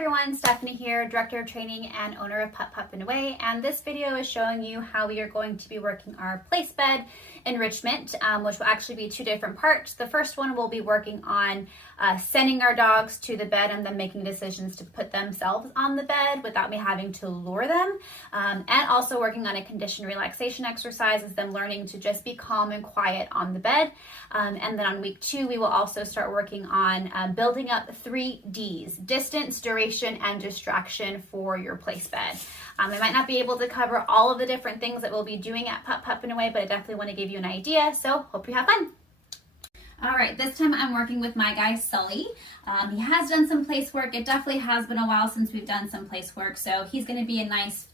everyone, Stephanie here, Director of Training and owner of Pup Pup and Away, and this video is showing you how we are going to be working our place bed enrichment, which will actually be two different parts. The first one will be working on sending our dogs to the bed and then making decisions to put themselves on the bed without me having to lure them, and also working on a conditioned relaxation exercise is them learning to just be calm and quiet on the bed. And then on week 2, we will also start working on building up 3 Ds: distance, duration, and distraction for your place bed. I might not be able to cover all of the different things that we'll be doing at Pup Pup and Away, but I definitely want to give you an idea, so hope you have fun. All right, this time I'm working with my guy, Sully. He has done some place work. It definitely has been a while since we've done some place work, so he's going to be a nice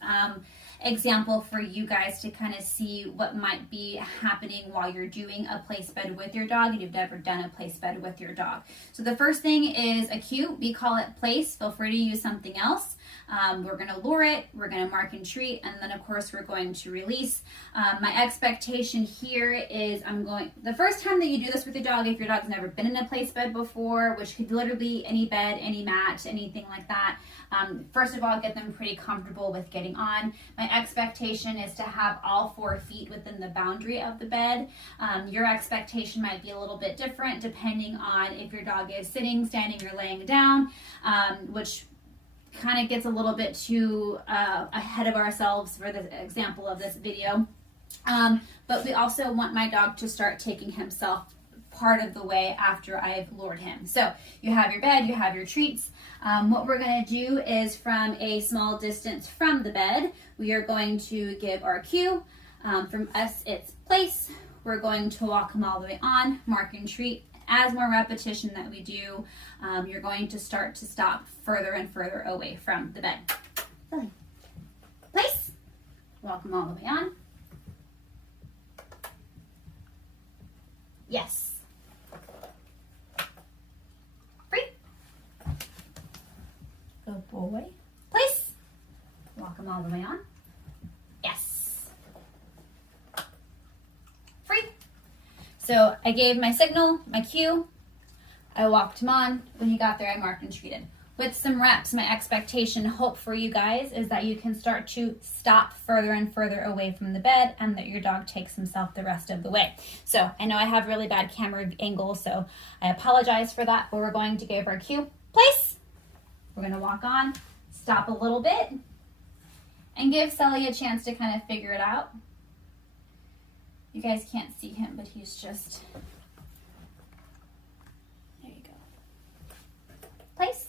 example for you guys to kind of see what might be happening while you're doing a place bed with your dog and you've never done a place bed with your dog. So the first thing is a cue. We call it place. Feel free to use something else. We're going to lure it, we're going to mark and treat, and then of course we're going to release. My expectation here is the first time that you do this with your dog, if your dog's never been in a place bed before, which could literally be any bed, any mat, anything like that, first of all, get them pretty comfortable with getting on. My expectation is to have all 4 feet within the boundary of the bed. Your expectation might be a little bit different depending on if your dog is sitting, standing, or laying down, which kind of gets a little bit too ahead of ourselves for the example of this video. But we also want my dog to start taking himself part of the way after I've lured him. So you have your bed, you have your treats. What we're going to do is from a small distance from the bed, we are going to give our cue. From us, it's place. We're going to walk him all the way on, mark and treat. As more repetition that we do, you're going to start to stop further and further away from the bed. Place. Walk him all the way on. Yes. Free. Good boy. Place. Walk him all the way on. Yes. Free. So I gave my signal, my cue. I walked him on. When he got there, I marked and treated. With some reps, my expectation, hope for you guys is that you can start to stop further and further away from the bed and that your dog takes himself the rest of the way. So I know I have really bad camera angles, so I apologize for that, but we're going to give our cue. Place. We're going to walk on, stop a little bit, and give Sully a chance to kind of figure it out. You guys can't see him, but he's just, there you go. Place.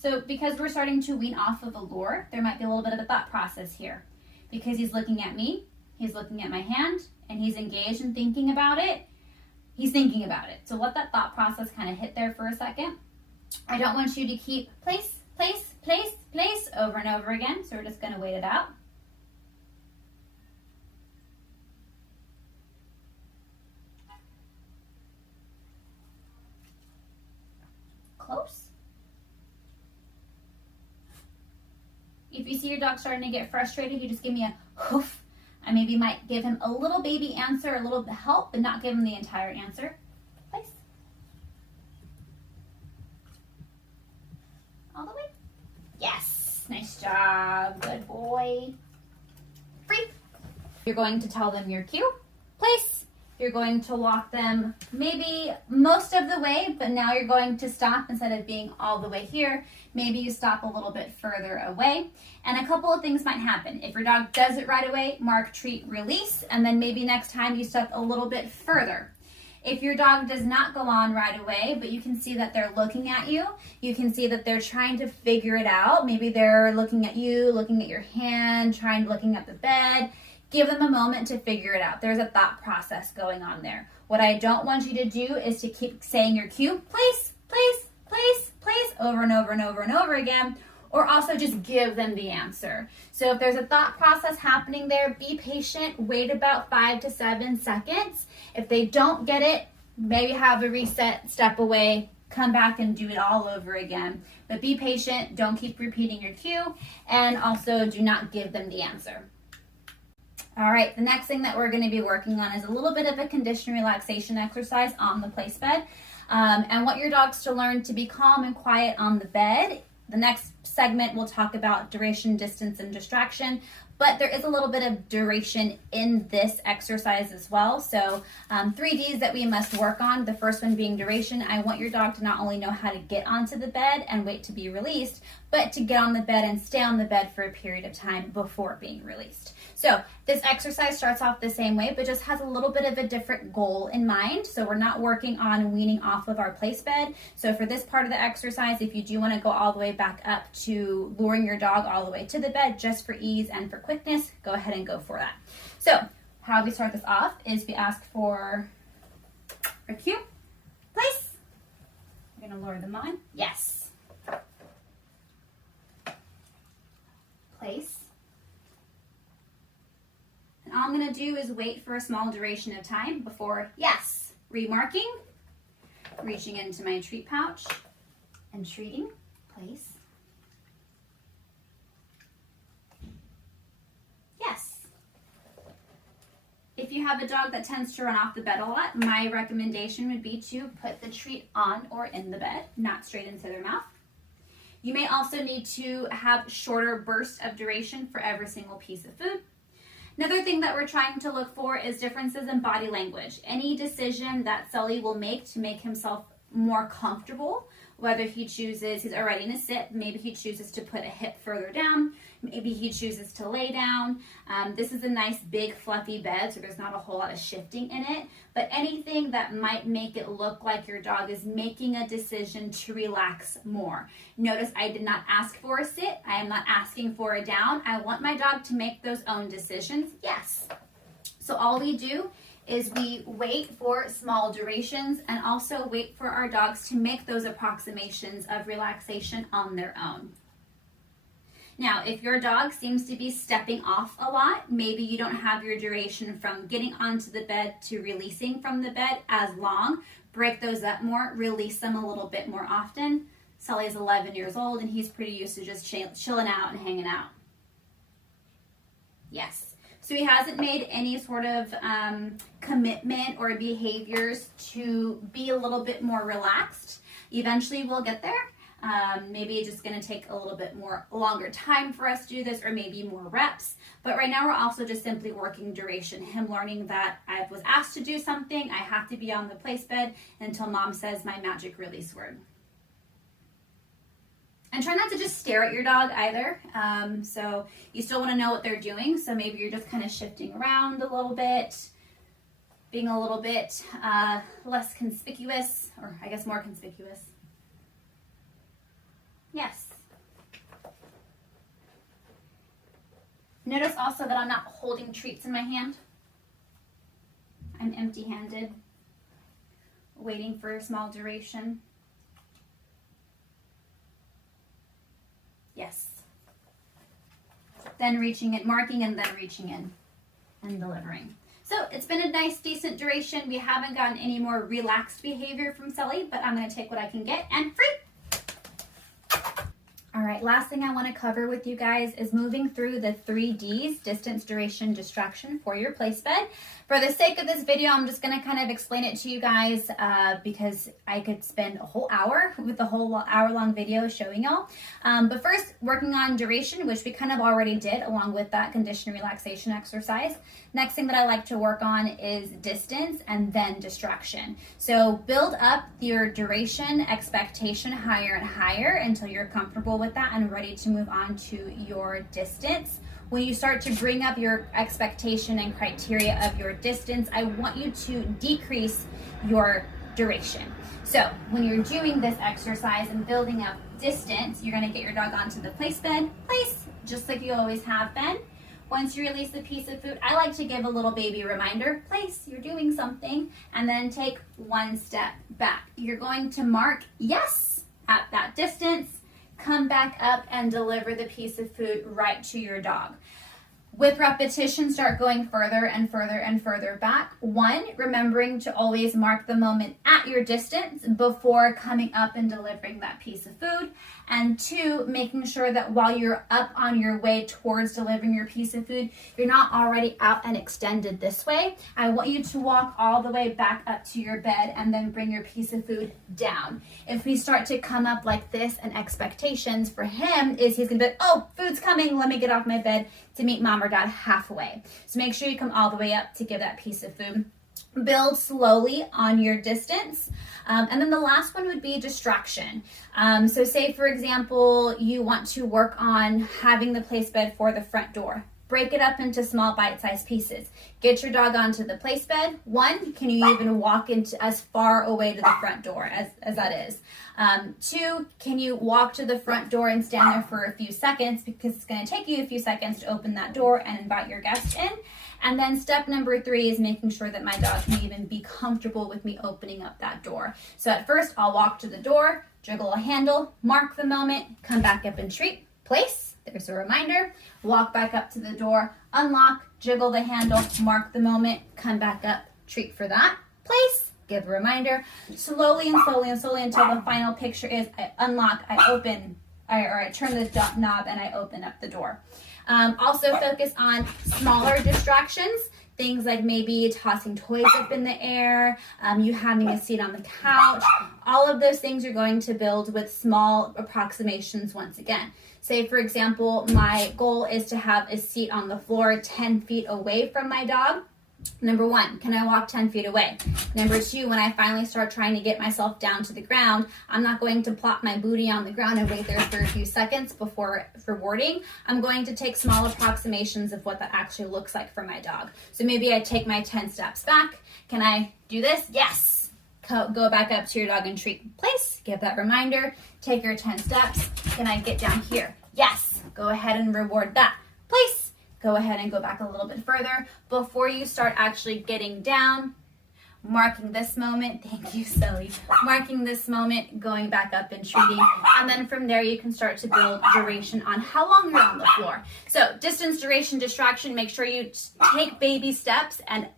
So because we're starting to wean off of a lure, there might be a little bit of a thought process here. Because he's looking at me, he's looking at my hand, and he's engaged and thinking about it, he's thinking about it. So let that thought process kind of hit there for a second. I don't want you to keep place, place, place, place over and over again, so we're just going to wait it out. Close. If you see your dog starting to get frustrated, you just give me a hoof. I maybe might give him a little baby answer, a little help, but not give him the entire answer. Place. All the way. Yes. Nice job. Good boy. Free. You're going to tell them your cue. Place. You're going to walk them maybe most of the way, but now you're going to stop instead of being all the way here. Maybe you stop a little bit further away. And a couple of things might happen. If your dog does it right away, mark, treat, release, and then maybe next time you step a little bit further. If your dog does not go on right away, but you can see that they're looking at you, you can see that they're trying to figure it out. Maybe they're looking at you, looking at your hand, looking at the bed. Give them a moment to figure it out. There's a thought process going on there. What I don't want you to do is to keep saying your cue, place, place, place, place, over and over and over and over again, or also just give them the answer. So if there's a thought process happening there, be patient, wait about 5 to 7 seconds. If they don't get it, maybe have a reset, step away, come back and do it all over again. But be patient, don't keep repeating your cue, and also do not give them the answer. All right, the next thing that we're going to be working on is a little bit of a conditioned relaxation exercise on the place bed. and want your dogs to learn to be calm and quiet on the bed. The next segment we'll talk about duration, distance, and distraction, but there is a little bit of duration in this exercise as well. So 3 Ds that we must work on. The first one being duration. I want your dog to not only know how to get onto the bed and wait to be released, but to get on the bed and stay on the bed for a period of time before being released. So this exercise starts off the same way, but just has a little bit of a different goal in mind. So we're not working on weaning off of our place bed. So for this part of the exercise, if you do want to go all the way back up to luring your dog all the way to the bed, just for ease and for quickness, go ahead and go for that. So how we start this off is we ask for our cue, place. We're going to lure them on. Yes. Place. And all I'm going to do is wait for a small duration of time before, yes, remarking, reaching into my treat pouch and treating, place. Yes. If you have a dog that tends to run off the bed a lot, my recommendation would be to put the treat on or in the bed, not straight into their mouth. You may also need to have shorter bursts of duration for every single piece of food. Another thing that we're trying to look for is differences in body language. Any decision that Sully will make to make himself more comfortable, whether he chooses, he's already in a sit, maybe he chooses to put a hip further down, maybe he chooses to lay down. This is a nice big fluffy bed, so there's not a whole lot of shifting in it, but anything that might make it look like your dog is making a decision to relax more. Notice I did not ask for a sit, I am not asking for a down. I want my dog to make those own decisions, yes. So all we do is we wait for small durations and also wait for our dogs to make those approximations of relaxation on their own. Now, if your dog seems to be stepping off a lot, maybe you don't have your duration from getting onto the bed to releasing from the bed as long, break those up more, release them a little bit more often. Sully is 11 years old and he's pretty used to just chilling out and hanging out. Yes. So he hasn't made any sort of commitment or behaviors to be a little bit more relaxed. Eventually we'll get there. Maybe it's just going to take a little bit more longer time for us to do this, or maybe more reps. But right now we're also just simply working duration. Him learning that I was asked to do something, I have to be on the place bed until mom says my magic release word. And try not to just stare at your dog either. So you still want to know what they're doing. So maybe you're just kind of shifting around a little bit, being a little bit less conspicuous, or I guess more conspicuous. Yes. Notice also that I'm not holding treats in my hand. I'm empty-handed, waiting for a small duration. Yes. Then reaching in, marking, and then reaching in and delivering. So it's been a nice, decent duration. We haven't gotten any more relaxed behavior from Sully, but I'm going to take what I can get and free. All right, last thing I want to cover with you guys is moving through the 3 Ds, distance, duration, distraction, for your place bed. For the sake of this video, I'm just going to kind of explain it to you guys because I could spend a whole hour with the whole hour-long video showing y'all. But first, working on duration, which we kind of already did along with that condition relaxation exercise. Next thing that I like to work on is distance and then distraction. So build up your duration expectation higher and higher until you're comfortable with that and ready to move on to your distance. When you start to bring up your expectation and criteria of your distance, I want you to decrease your duration. So when you're doing this exercise and building up distance, you're going to get your dog onto the place bed, place, just like you always have been. Once you release the piece of food, I like to give a little baby reminder, place, you're doing something, and then take one step back. You're going to mark yes at that distance, come back up and deliver the piece of food right to your dog. With repetition, start going further and further and further back. 1, remembering to always mark the moment at your distance before coming up and delivering that piece of food. And 2, making sure that while you're up on your way towards delivering your piece of food, you're not already out and extended this way. I want you to walk all the way back up to your bed and then bring your piece of food down. If we start to come up like this, and expectations for him is he's gonna be like, oh, food's coming, let me get off my bed to meet mom or dad halfway. So make sure you come all the way up to give that piece of food. Build slowly on your distance. And then the last one would be distraction. So say, for example, you want to work on having the place bed for the front door. Break it up into small bite-sized pieces. Get your dog onto the place bed. 1, can you even walk into as far away to the front door as that is? 2, can you walk to the front door and stand there for a few seconds, because it's going to take you a few seconds to open that door and invite your guest in. And then step number 3 is making sure that my dog can even be comfortable with me opening up that door. So at first, I'll walk to the door, jiggle a handle, mark the moment, come back up and treat, place. There's a reminder. Walk back up to the door, unlock, jiggle the handle, mark the moment, come back up, treat for that, place, give a reminder. Slowly and slowly and slowly until the final picture is I unlock, I open, or I turn the knob and I open up the door. Also focus on smaller distractions. Things like maybe tossing toys up in the air, you having a seat on the couch. All of those things you're going to build with small approximations once again. Say, for example, my goal is to have a seat on the floor 10 feet away from my dog. Number 1, can I walk 10 feet away? Number 2, when I finally start trying to get myself down to the ground, I'm not going to plop my booty on the ground and wait there for a few seconds before rewarding. I'm going to take small approximations of what that actually looks like for my dog. So maybe I take my 10 steps back. Can I do this? Yes. Go back up to your dog and treat, place. Give that reminder. Take your 10 steps. Can I get down here? Yes. Go ahead and reward that. Place. Go ahead and go back a little bit further before you start actually getting down. Marking this moment, thank you, Sully. Marking this moment, going back up and treating, and then from there you can start to build duration on how long you're on the floor. So distance, duration, distraction, make sure you take baby steps and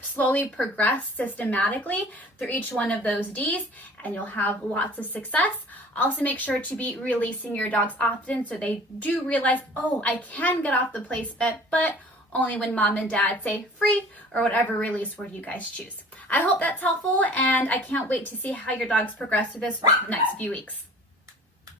slowly progress systematically through each one of those Ds, and you'll have lots of success. Also make sure to be releasing your dogs often so they do realize, oh, I can get off the place bed, but only when mom and dad say free or whatever release word you guys choose. I hope that's helpful, and I can't wait to see how your dogs progress through this for the next few weeks.